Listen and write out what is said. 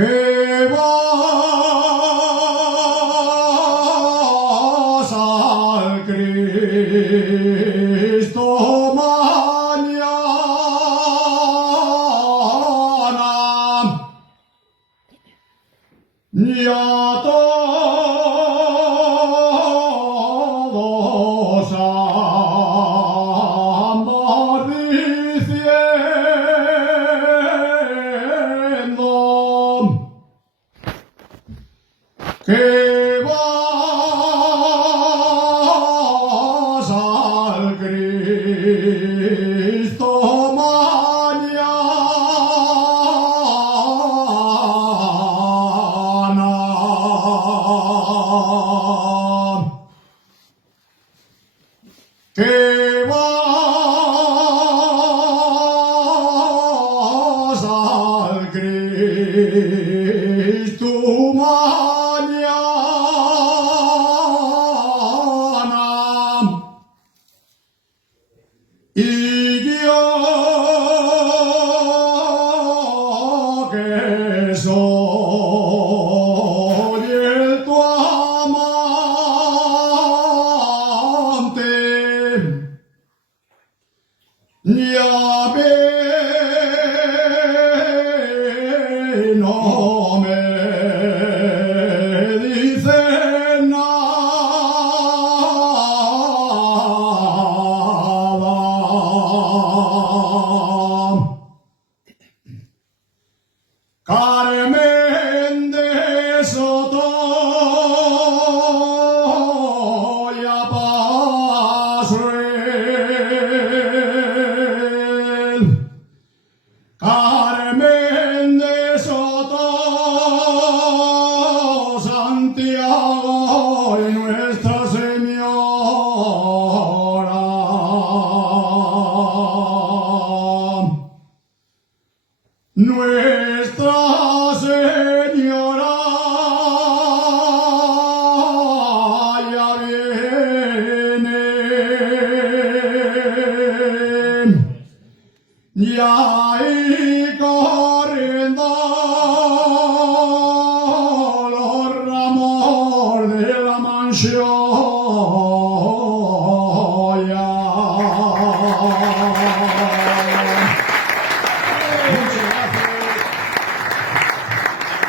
que vas al Cristo mañana y a todos andar diciendo que vas al Cristo mañana que vas al Cristo mañana y yo que soy el tu amante ya ve no me dice nada Carmen de Soto y Pasuel Carmen de Soto Santiago y Nuestra Señora Nuestra Señora ya viene, ya y corriendo los ramos de la mansión.